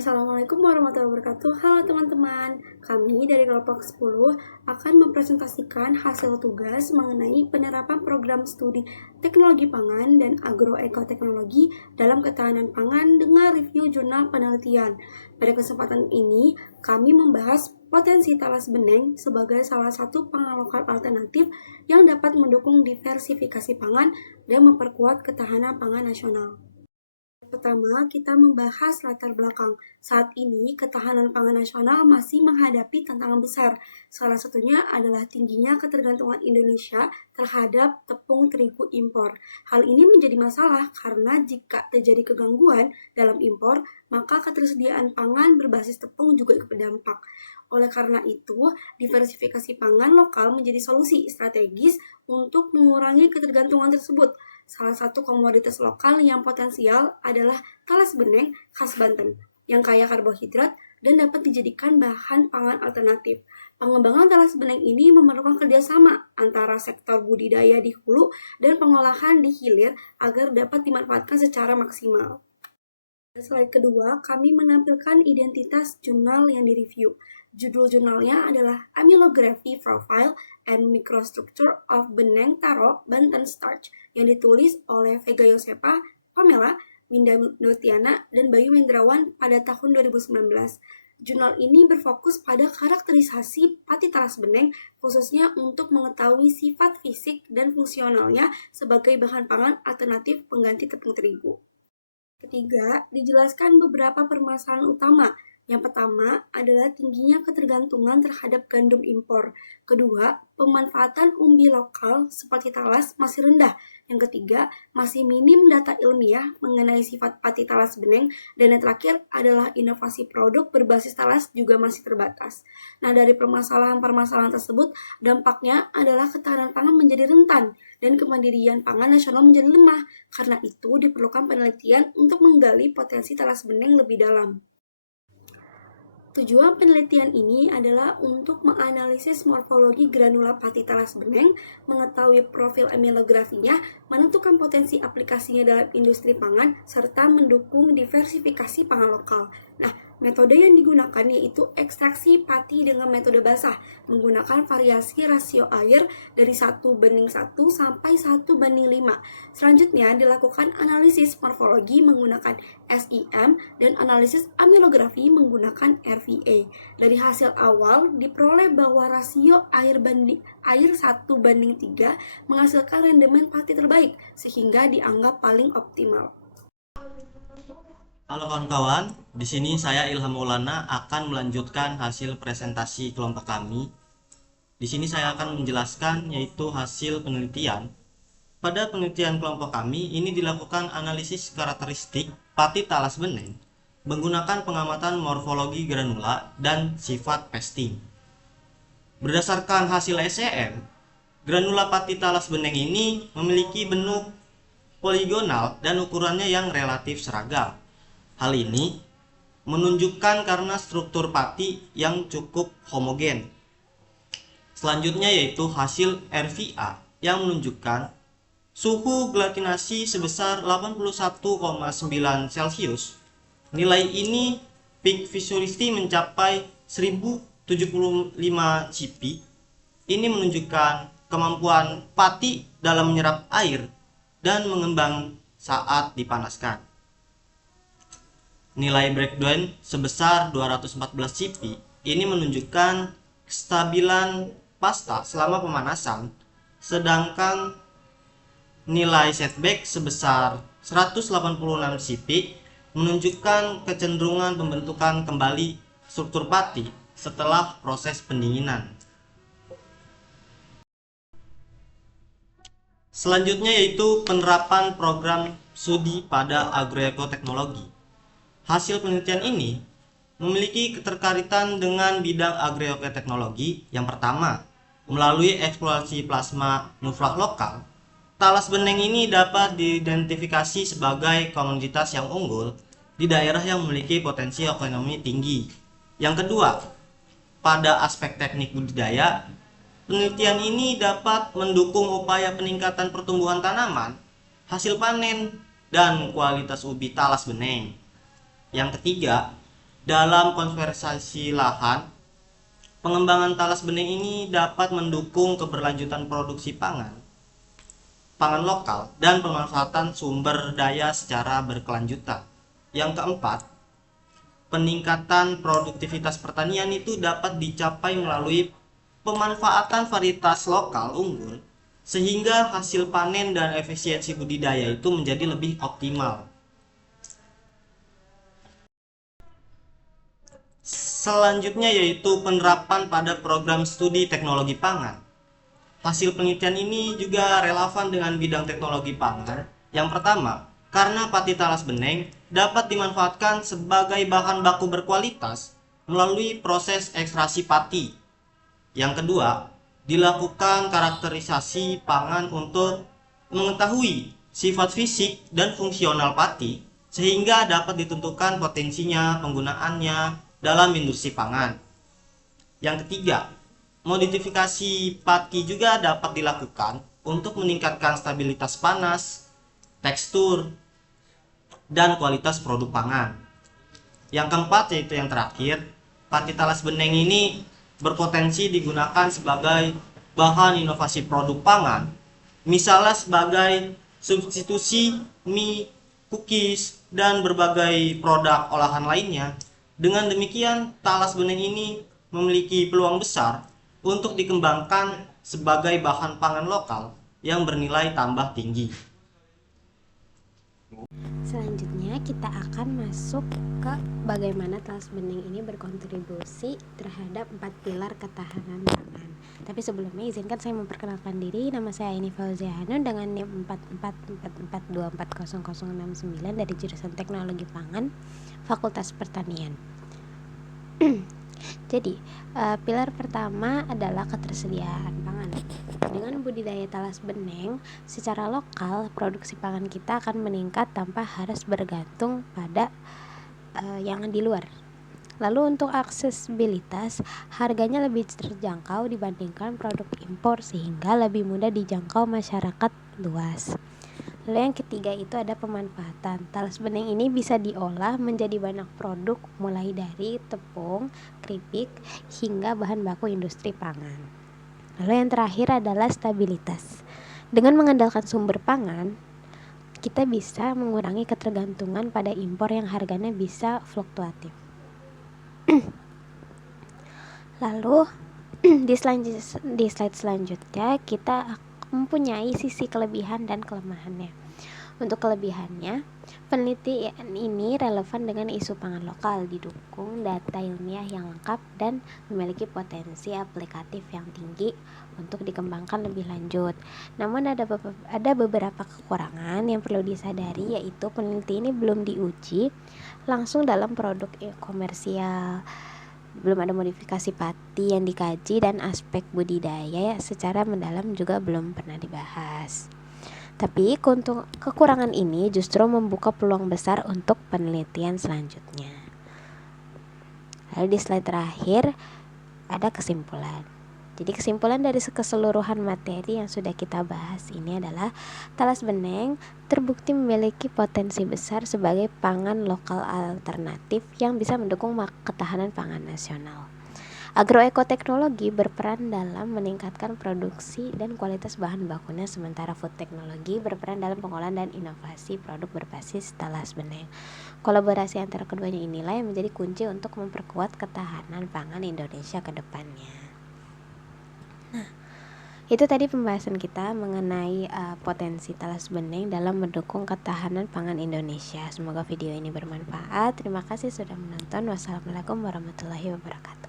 Assalamualaikum warahmatullahi wabarakatuh. Halo teman-teman, kami dari kelompok 10 akan mempresentasikan hasil tugas mengenai penerapan program studi teknologi pangan dan agroekoteknologi dalam ketahanan pangan dengan review jurnal penelitian. Pada kesempatan ini, kami membahas potensi talas beneng sebagai salah satu pangan lokal alternatif yang dapat mendukung diversifikasi pangan dan memperkuat ketahanan pangan nasional. Pertama, kita membahas latar belakang. Saat ini, ketahanan pangan nasional masih menghadapi tantangan besar. Salah satunya adalah tingginya ketergantungan Indonesia terhadap tepung terigu impor. Hal ini menjadi masalah karena jika terjadi kegangguan dalam impor, maka ketersediaan pangan berbasis tepung juga ikut berdampak. Oleh karena itu, diversifikasi pangan lokal menjadi solusi strategis untuk mengurangi ketergantungan tersebut. Salah satu komoditas lokal yang potensial adalah talas beneng khas Banten, yang kaya karbohidrat dan dapat dijadikan bahan pangan alternatif. Pengembangan talas beneng ini memerlukan kerjasama antara sektor budidaya di hulu dan pengolahan di hilir agar dapat dimanfaatkan secara maksimal. Slide kedua, kami menampilkan identitas jurnal yang direview. Judul jurnalnya adalah Amylography Profile and Microstructure of Beneng Taro Banten Starch yang ditulis oleh Vega Yosepa, Pamela, Winda Nurtiana, dan Bayu Mendrawan pada tahun 2019. Jurnal ini berfokus pada karakterisasi pati talas beneng, khususnya untuk mengetahui sifat fisik dan fungsionalnya sebagai bahan pangan alternatif pengganti tepung terigu. Ketiga, dijelaskan beberapa permasalahan utama. Yang pertama adalah tingginya ketergantungan terhadap gandum impor. Kedua, pemanfaatan umbi lokal seperti talas masih rendah. Yang ketiga, masih minim data ilmiah mengenai sifat pati talas beneng. Dan yang terakhir adalah inovasi produk berbasis talas juga masih terbatas. Nah, dari permasalahan-permasalahan tersebut, dampaknya adalah ketahanan pangan menjadi rentan dan kemandirian pangan nasional menjadi lemah. Karena itu, diperlukan penelitian untuk menggali potensi talas beneng lebih dalam. Tujuan penelitian ini adalah untuk menganalisis morfologi granula pati talas beneng, mengetahui profil amylografinya, menentukan potensi aplikasinya dalam industri pangan, serta mendukung diversifikasi pangan lokal. Nah, metode yang digunakan yaitu ekstraksi pati dengan metode basah, menggunakan variasi rasio air dari 1:1 sampai 1:5. Selanjutnya dilakukan analisis morfologi menggunakan SIM dan analisis amylografi menggunakan RVA. Dari hasil awal diperoleh bahwa rasio air 1:3 menghasilkan rendemen pati terbaik sehingga dianggap paling optimal. Halo kawan-kawan, di sini saya Ilham Maulana akan melanjutkan hasil presentasi kelompok kami. Di sini saya akan menjelaskan yaitu hasil penelitian. Pada penelitian kelompok kami ini dilakukan analisis karakteristik pati talas beneng menggunakan pengamatan morfologi granula dan sifat pesting. Berdasarkan hasil SEM, granula pati talas beneng ini memiliki bentuk poligonal dan ukurannya yang relatif seragam. Hal ini menunjukkan karena struktur pati yang cukup homogen. Selanjutnya yaitu hasil RVA yang menunjukkan suhu gelatinasi sebesar 81,9 Celcius. Nilai ini peak viscosity mencapai 1075 cp. Ini menunjukkan kemampuan pati dalam menyerap air dan mengembang saat dipanaskan. Nilai breakdown sebesar 214 cp. Ini menunjukkan kestabilan pasta selama pemanasan, sedangkan nilai setback sebesar 186 cp menunjukkan kecenderungan pembentukan kembali struktur pati setelah proses pendinginan. Selanjutnya yaitu penerapan program studi pada agroekoteknologi. Hasil penelitian ini memiliki keterkaitan dengan bidang agroekoteknologi. Yang pertama, melalui eksplorasi plasma nuflah lokal, talas beneng ini dapat diidentifikasi sebagai komoditas yang unggul di daerah yang memiliki potensi ekonomi tinggi. Yang kedua, pada aspek teknik budidaya, penelitian ini dapat mendukung upaya peningkatan pertumbuhan tanaman, hasil panen, dan kualitas ubi talas beneng. Yang ketiga, Dalam konservasi lahan, pengembangan talas bening ini dapat mendukung keberlanjutan produksi pangan lokal dan pemanfaatan sumber daya secara berkelanjutan. Yang keempat, peningkatan produktivitas pertanian itu dapat dicapai melalui pemanfaatan varietas lokal unggul sehingga hasil panen dan efisiensi budidaya itu menjadi lebih optimal. Selanjutnya yaitu penerapan pada program studi teknologi pangan. Hasil penelitian ini juga relevan dengan bidang teknologi pangan. Yang pertama, karena pati talas beneng dapat dimanfaatkan sebagai bahan baku berkualitas melalui proses ekstraksi pati. Yang kedua, dilakukan karakterisasi pangan untuk mengetahui sifat fisik dan fungsional pati sehingga dapat ditentukan potensinya penggunaannya dalam industri pangan. Yang ketiga, modifikasi pati juga dapat dilakukan untuk meningkatkan stabilitas panas, tekstur, dan kualitas produk pangan. Yang keempat yaitu yang terakhir, pati talas beneng ini berpotensi digunakan sebagai bahan inovasi produk pangan, misalnya sebagai substitusi mie, cookies, dan berbagai produk olahan lainnya. Dengan demikian, talas beneng ini memiliki peluang besar untuk dikembangkan sebagai bahan pangan lokal yang bernilai tambah tinggi. Selanjutnya kita akan masuk ke bagaimana talas bening ini berkontribusi terhadap 4 pilar ketahanan pangan. Tapi sebelumnya izinkan saya memperkenalkan diri. Nama saya Aini Fauzia Hanun dengan NIM 4444240069 dari jurusan Teknologi Pangan, Fakultas Pertanian. Jadi, pilar pertama adalah ketersediaan pangan. Dengan budidaya talas beneng secara lokal, produksi pangan kita akan meningkat tanpa harus bergantung pada yang di luar. Lalu untuk aksesibilitas, harganya lebih terjangkau dibandingkan produk impor sehingga lebih mudah dijangkau masyarakat luas. Lalu yang ketiga itu ada pemanfaatan. Talas beneng ini bisa diolah menjadi banyak produk mulai dari tepung, keripik, hingga bahan baku industri pangan. Lalu yang terakhir adalah stabilitas. Dengan mengandalkan sumber pangan, kita bisa mengurangi ketergantungan pada impor yang harganya bisa fluktuatif. Lalu di slide selanjutnya kita mempunyai sisi kelebihan dan kelemahannya. Untuk kelebihannya, penelitian ini relevan dengan isu pangan lokal, didukung data ilmiah yang lengkap dan memiliki potensi aplikatif yang tinggi untuk dikembangkan lebih lanjut. Namun ada beberapa kekurangan yang perlu disadari, yaitu penelitian ini belum diuji langsung dalam produk komersial, belum ada modifikasi pati yang dikaji, dan aspek budidaya secara mendalam juga belum pernah dibahas. Tapi kekurangan ini justru membuka peluang besar untuk penelitian selanjutnya. Lalu di slide terakhir ada kesimpulan. Jadi kesimpulan dari keseluruhan materi yang sudah kita bahas ini adalah talas beneng terbukti memiliki potensi besar sebagai pangan lokal alternatif yang bisa mendukung ketahanan pangan nasional. Agroekoteknologi berperan dalam meningkatkan produksi dan kualitas bahan bakunya, sementara food teknologi berperan dalam pengolahan dan inovasi produk berbasis talas beneng. Kolaborasi antara keduanya inilah yang menjadi kunci untuk memperkuat ketahanan pangan Indonesia ke depannya. Nah, itu tadi pembahasan kita mengenai potensi talas beneng dalam mendukung ketahanan pangan Indonesia. Semoga video ini bermanfaat. Terima kasih sudah menonton. Wassalamualaikum warahmatullahi wabarakatuh.